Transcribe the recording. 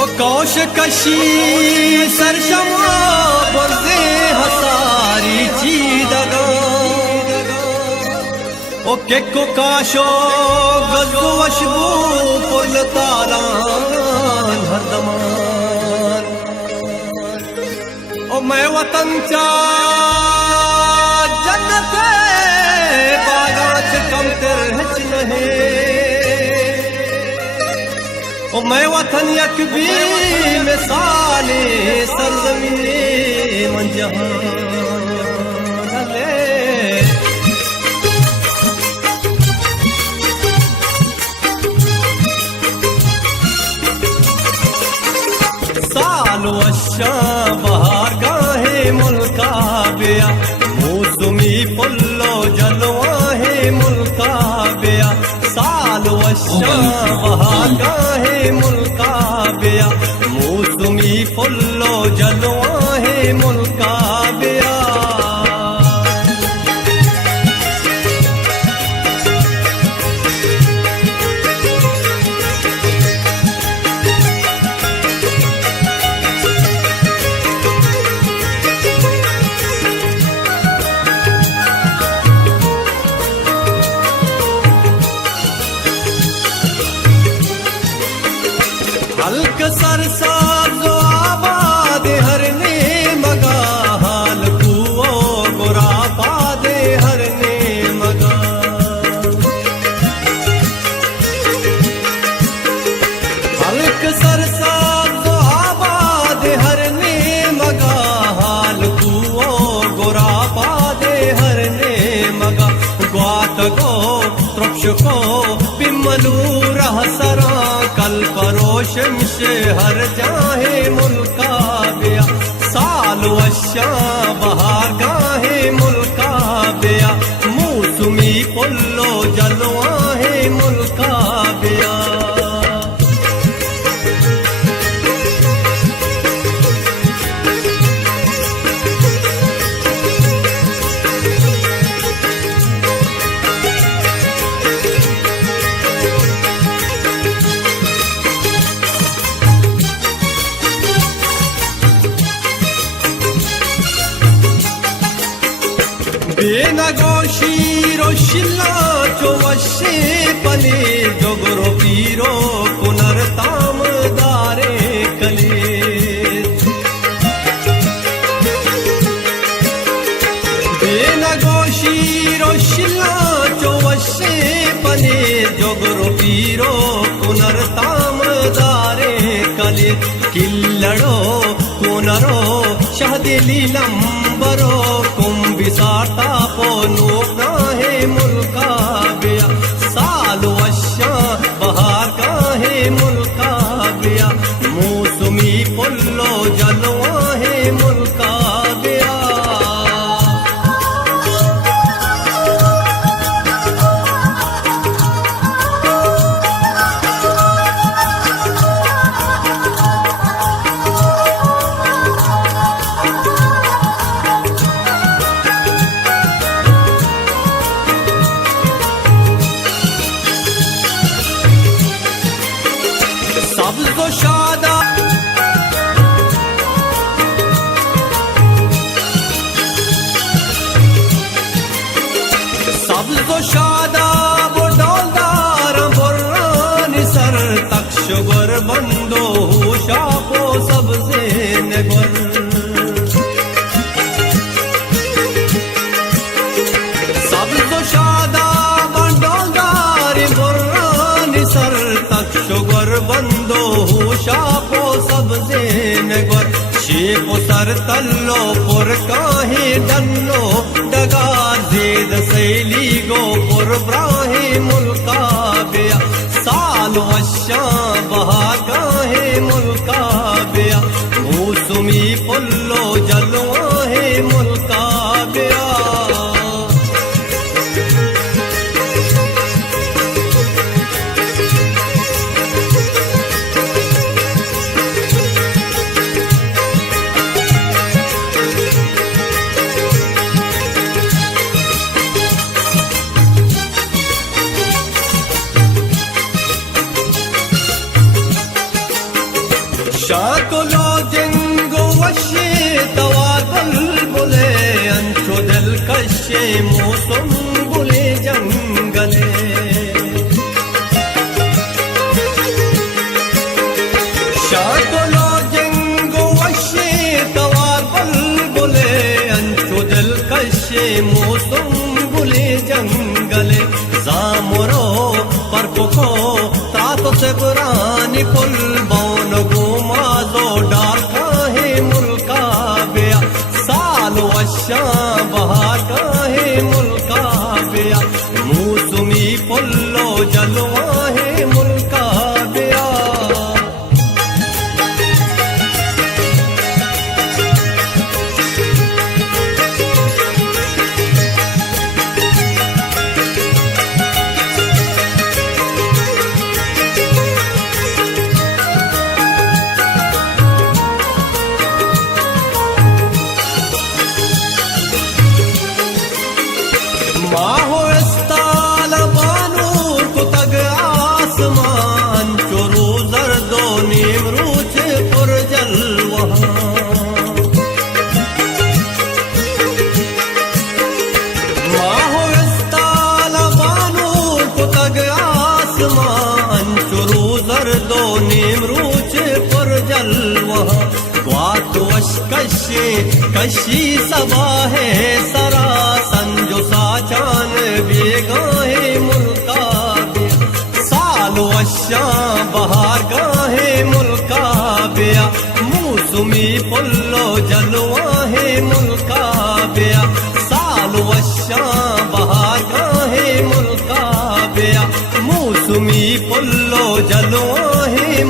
ओ कौश कशी सरशमा बरजे हसारी चीदगा ओ केको काशो गजो वशबू पुल तालान हरदमान ओ मैं वतन चा जन्नत बागाच कम तेर हच नहे ओ मैं वतन यकबी मिसाले सरजमीने मन जहान ले सालो अशा बहार गाहे मुल्का बेया मौसमी पुल्लो जलवा है मुल्का बेया सालो अशा बहार गाहे मुल्का बेया मौसमी पुल्लो जलवा है मुल्का बेया हल्क सरसाब जो आबाद हरने मगा हाल कुओ गुरा पादे हरने मगा हल्क सरसाब जो आबाद हरने मगा हाल कुओ गुरा पादे हरने मगा ग्वात गो त्रुक्ष को पिमलू रह सरा कल परोशम से हर जाहे मुल्का बेया साल वशा बहार गाहे मुल्का बेया मौसमी पुल्लो जलवा है मुल्का बेया बेनगोशी रोशिला चौवशे पले जोगरो पीरो पुनर्ताम दारे कले बेनगोशी रोशिला चौवशे पले जोगरो पीरो पुनर्ताम दारे कले किल्लड़ो कोनरो शहदेली लंबरो कुंभिसाटा पोनो गाहे मुल्का बेया साल वशा बहार गाहे मुल्का बेया मौसमी पुल्लो जलवा है मुल्का बेया सब्ज़ो शादा सब्ज़ो शादा बुडोलदार बुर्रानी सर तक्षगर बंदो शापो सबसे नगर सब्ज़ो शादा बुडोलदार बुर्रानी सर तक्षगर बंदो शापो सबसे नगर शेपो सर तल्लो पुर काहे डन्नो डगा जेद सैली गो पुर ब्राहे मुल्का बेया साल वशा बहा काहे मुल्का बेया मौसमी पुल्लो जलवा है मुल्का बेया शातुलो जिंगो वशे तवागल बुले अंशो दिल कशे मौसम बुले जंगले शातुलो जिंगो वशे तवागल बुले अंशो दिल कशे मौसम बुले जंगले जामुरो पर पुखो त्रातो से बुरानी पुल बौन गुमाजो डाका है मुल्का बेया साल वशा बहाका है मुल्का बेया मौसमी पुल्लो जलवा है मुल्का बेया माहो इस्ताल बानूर कुतग आसमान चोरू जर्दो नीमरूच पुरजल माहो इस्ताल बानूर कुतग आसमान चोरू जर्दो नीमरूच पुरजल कशे कशी सबा है सरा संजो साचान बेगाहे मुल्का साल वशा बहार गाहे मुल्का बेया मौसमी पुल्लो जलवा है मुल्का बेया साल वशा बहार गाहे मुल्का बेया मौसमी पुल्लो जलवा है